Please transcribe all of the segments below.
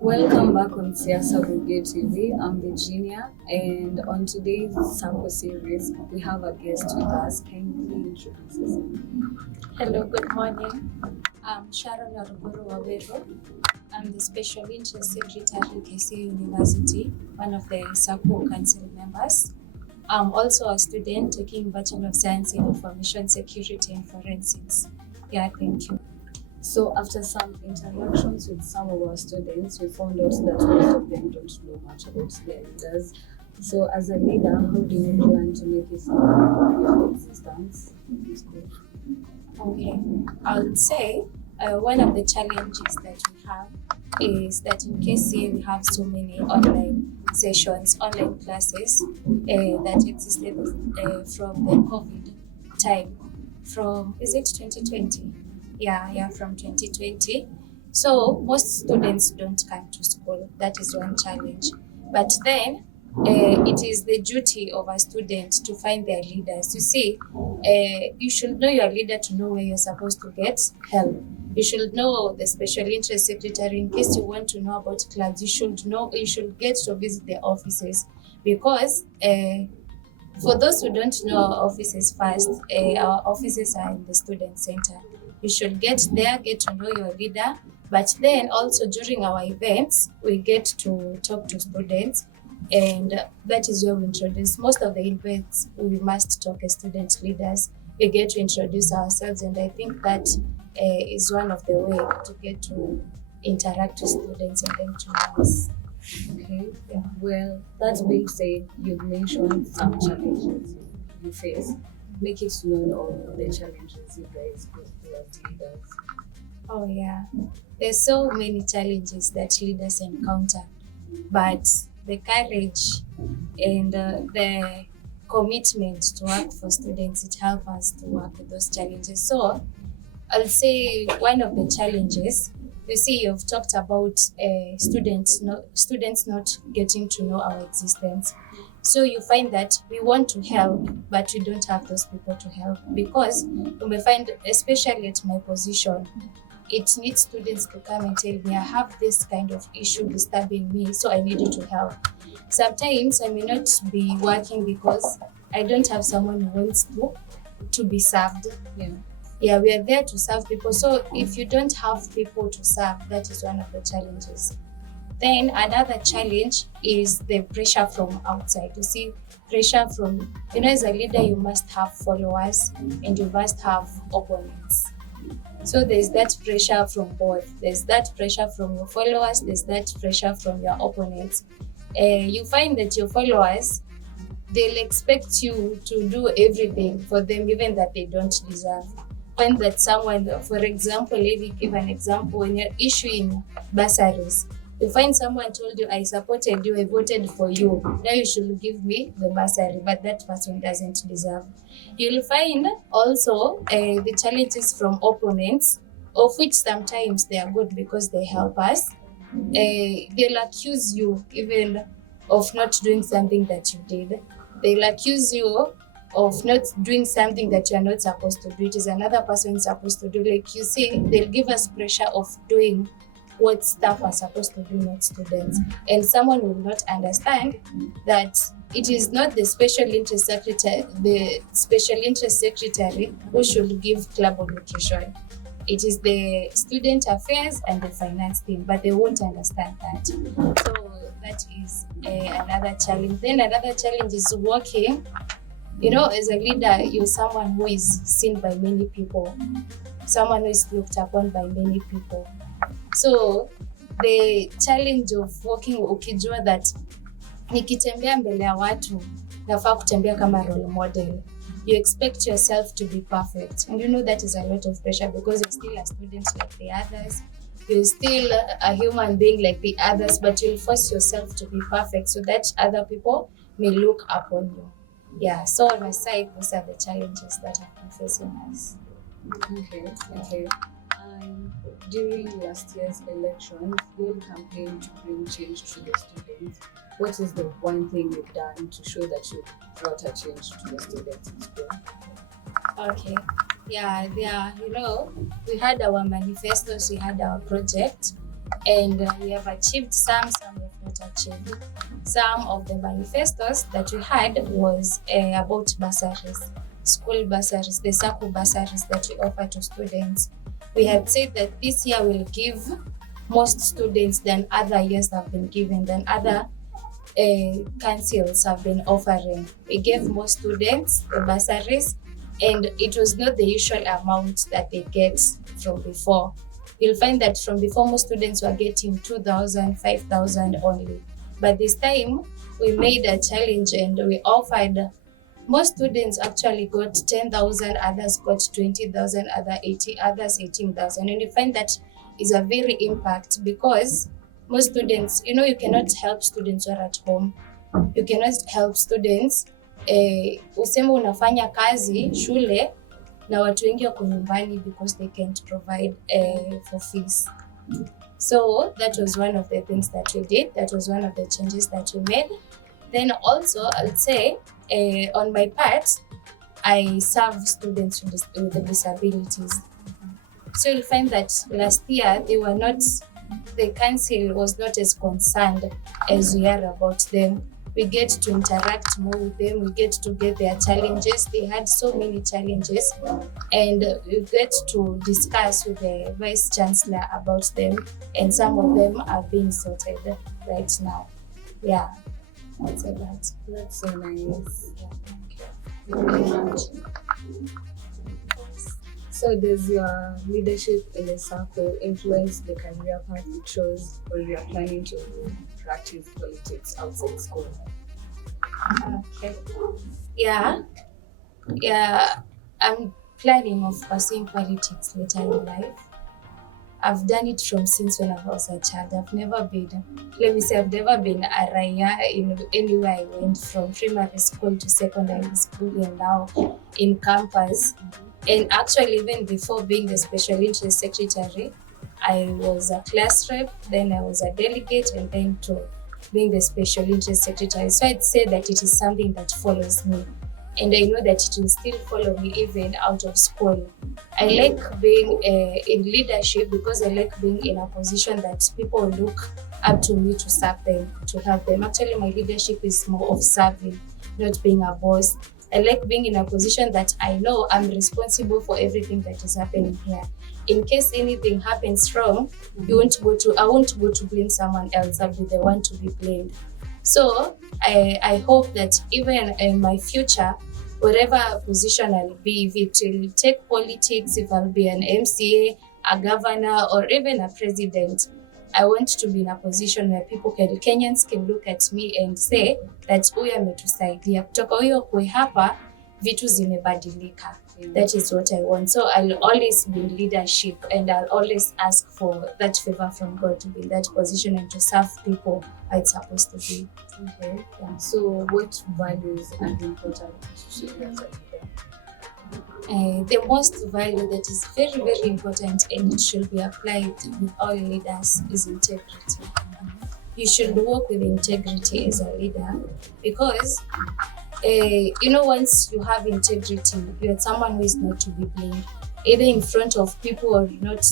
Welcome back on Siasa Brigade TV. I'm Virginia, and on today's Sako series, we have a guest with us. Kindly introduce yourself. Hello, good morning. I'm Sharon Aruguru Wawero. I'm the Special Interest Secretary, KCA University, one of the SACO Council members. I'm also a student taking Bachelor of Science in Information Security and Forensics. Yeah, thank you. So, after some interactions with some of our students, we found out that most of them don't know much about their leaders. So, as a leader, how do you plan to make it your existence in school? Okay, I would say one of the challenges that we have is that in KCA we have so many online sessions, online classes that existed from the COVID time, from is it 2020? Yeah, from 2020. So most students don't come to school. That is one challenge. But then it is the duty of a student to find their leaders. You see, you should know your leader to know where you're supposed to get help. You should know the special interest secretary in case you want to know about clubs. You should get to visit their offices because for those who don't know our offices first, our offices are in the student center. You should get there, get to know your leader. But then also during our events, we get to talk to students, and that is where we introduce most of the events. We must talk as student leaders. We get to introduce ourselves, and I think that is one of the way to get to interact with students and them to know us. Okay. Yeah. Well, that being said, you've mentioned some challenges you face. Make it known of the challenges you guys go through as leaders. Oh yeah, there's so many challenges that leaders encounter, but the courage and the commitment to work for students, it helps us to work with those challenges. So I'll say one of the challenges, you see, you've talked about students not getting to know our existence. So you find that we want to help, but we don't have those people to help because you may find, especially at my position, it needs students to come and tell me, I have this kind of issue disturbing me, so I need you to help. Sometimes I may not be working because I don't have someone who wants to be served. Yeah. Yeah, we are there to serve people. So if you don't have people to serve, that is one of the challenges. Then another challenge is the pressure from outside. You see, pressure from, as a leader, you must have followers and you must have opponents. So there's that pressure from both. There's that pressure from your followers, there's that pressure from your opponents. You find that your followers, they'll expect you to do everything for them, even that they don't deserve. Find that someone, for example, let me give an example, when you're issuing bursaries, you find someone told you, I supported you, I voted for you, now you should give me the bursary, but that person doesn't deserve. You'll find also the challenges from opponents, of which sometimes they are good because they help us. They'll accuse you even of not doing something that you did. They'll accuse you of not doing something that you're not supposed to do. It is another person supposed to do. Like you see, they'll give us pressure of doing what staff are supposed to do, not students. And someone will not understand that it is not the special interest secretary who should give club nutrition. It is the student affairs and the finance team, but they won't understand that. So that is another challenge. Then another challenge is working. As a leader, you're someone who is seen by many people, someone who is looked upon by many people. So the challenge of working, ukijua that nikitembea mbele ya watu nafaa kutembea kama role model. You expect yourself to be perfect, and that is a lot of pressure because you're still a student like the others. You're still a human being like the others, but you'll force yourself to be perfect so that other people may look upon you. Yeah, so on my side, those are the challenges that I've been facing us. Okay. During last year's elections, you campaigned to bring change to the students. What is the one thing you've done to show that you brought a change to the students in school? Okay. Yeah, we had our manifestos, we had our project, And we have achieved some we have not achieved. Some of the manifestos that we had was about bursaries, school bursaries, the SACCO bursaries that we offer to students. We had said that this year we'll give most students than other years have been given, than other councils have been offering. We gave more students the bursaries, and it was not the usual amount that they get from before. You'll find that from before, most students were getting 2,000, 5,000 only. But this time, we made a challenge and we offered. Most students actually got 10,000, others got 20,000, others 18,000. And you find that is a very impact, because most students, you cannot help students who are at home. You cannot help students useme unafanya kazi shule na watu wengi wako nyumbani because they can't provide for fees. So that was one of the things that we did. That was one of the changes that we made. Then also, I'll say on my part, I serve students with the disabilities. So you'll find that last year the council was not as concerned as we are about them. We get to interact more with them. We get to get their challenges. They had so many challenges, and we get to discuss with the Vice Chancellor about them, and some of them are being sorted right now. Yeah, that's a lot. That's so nice. So does your leadership in the SACCO influence the career path you chose, or you are planning to practice politics outside school? Okay. Yeah. I'm planning of pursuing politics later in life. I've done it from since when I was a child. I've never been a raia in anywhere I went, from primary school to secondary school and now in campus. And actually, even before being the special interest secretary, I was a class rep, then I was a delegate, and then to being the special interest secretary. So I'd say that it is something that follows me. And I know that it will still follow me even out of school. I like being in leadership because I like being in a position that people look up to me to serve them, to help them. Actually, my leadership is more of serving, not being a boss. I like being in a position that I know I'm responsible for everything that is happening here. In case anything happens wrong, I won't go to blame someone else. I'll be the one to be blamed. So I hope that even in my future, whatever position I'll be, if it will take politics, if I'll be an MCA, a governor, or even a president, I want to be in a position where Kenyans can look at me and say that huyu ametusaidia. Kutoka huyo kuwe hapa, vitu zimebadilika. That is what I want. So I'll always be in leadership, and I'll always ask for that favor from God to be in that position and to serve people how it's supposed to be. Okay. Yeah. So what values are important to you as a leader? The most value that is very, very important, and it should be applied with all leaders, is integrity. You should work with integrity as a leader, because once you have integrity, you're someone who is not to be blamed, either in front of people or not,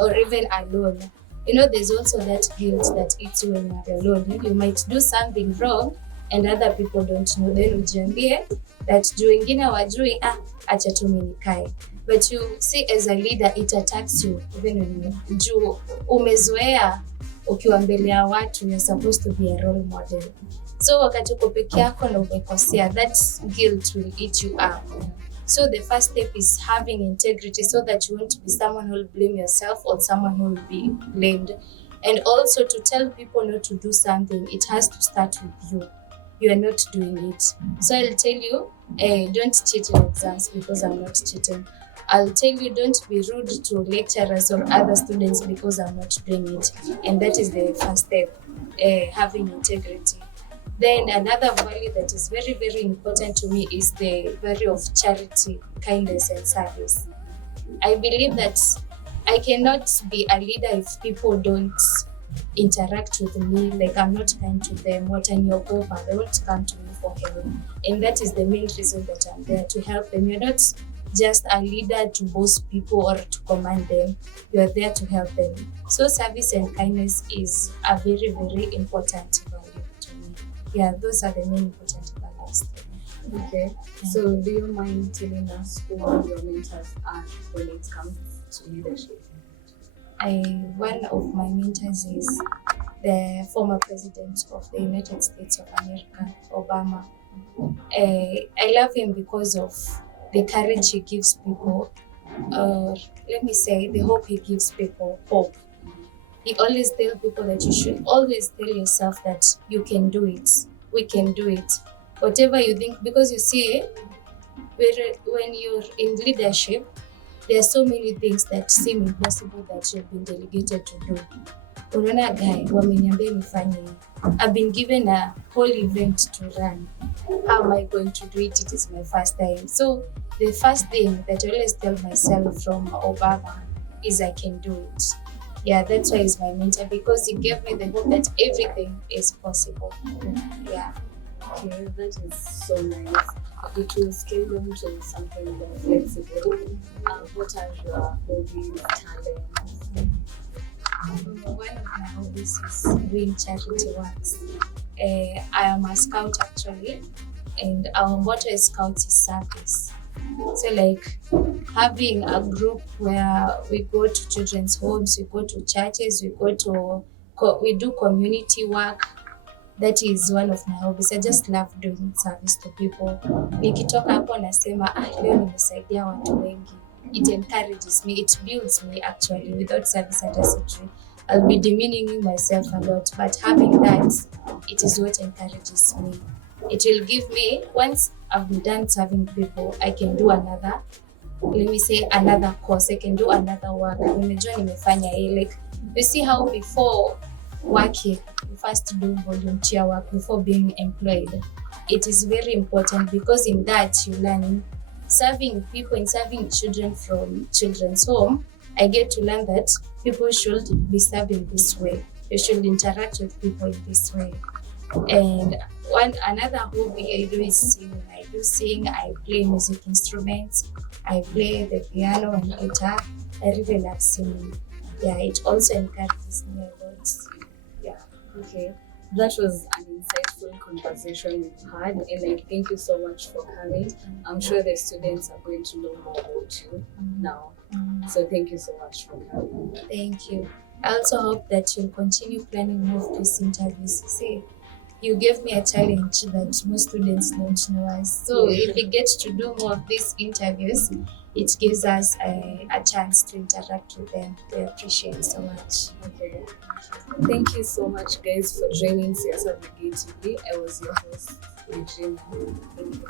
or even alone. There's also that guilt that eats you when you're alone. You might do something wrong and other people don't know, then ujiambie that juu wengine wajui, acha tu mimi nikae. But you see, as a leader, it attacks you even when juu umezoea ukiwa mbele ya watu, you're supposed to be a role model. So wakati uko peke yako na umekosea, that guilt will eat you up. So the first step is having integrity, so that you won't be someone who will blame yourself or someone who will be blamed. And also to tell people not to do something, it has to start with you. You are not doing it. So I'll tell you, don't cheat in exams because I'm not cheating. I'll tell you, don't be rude to lecturers or other students because I'm not doing it. And that is the first step, having integrity. Then another value that is very, very important to me is the value of charity, kindness, and service. I believe that I cannot be a leader if people don't interact with me, like I'm not kind to them. Wataniogopa, they won't come to me for help. And that is the main reason that I'm there, to help them. You're not just a leader to boss people or to command them. You are there to help them. So service and kindness is a very, very important value to me. Yeah, those are the main important values. Okay. So do you mind telling us who your mentors are when it comes to leadership? One of my mentors is the former president of the United States of America, Obama. I love him because of the courage he gives people. Let me say, the hope he gives people, hope. He always tells people that you should always tell yourself that you can do it. We can do it. Whatever you think, because you see, when you're in leadership, there are so many things that seem impossible that you've been delegated to do. Unaona guy, wameniambia nifanye. I've been given a whole event to run. How am I going to do it? It is my first time. So the first thing that I always tell myself from Obama is I can do it. Yeah, that's why he's my mentor, because he gave me the hope that everything is possible. Yeah. Okay, that is so nice. It will scale them to something more flexible. What are your hobbies, talents? One of my hobbies is doing charity works. I am a scout actually, and our motto as scouts is service. So like having a group where we go to children's homes, we go to churches, we do community work. That is one of my hobbies. I just love doing service to people. Nikitoka hapo nasema leo nimesaidia watu wengi. It encourages me, it builds me actually. Without service hata sijui, I'll be demeaning myself a lot, but having that, it is what encourages me. It will give me, once I've been done serving people, I can do another, let me say another course, I can do another work. Nimejua nimefanya hii, like you see how before working, you first do volunteer work before being employed. It is very important because in that you learn serving people and serving children from children's home. I get to learn that people should be served in this way. You should interact with people in this way. And another hobby I do is singing. I do sing, I play music instruments, I play the piano and guitar. I really love singing. Yeah, it also encourages me a lot. Yeah. Okay. That was an insightful conversation we've had, and I thank you so much for coming. I'm sure the students are going to know more about you now. So thank you so much for coming. Thank you. I also hope that you'll continue planning more of these interviews. See, you gave me a challenge that most students don't know us. So if we get to do more of these interviews, it gives us a chance to interact with them. We appreciate it so much. Okay. Thank you so much, guys, for joining Siasa Brigade TV. I was your host, Regina. Thank you.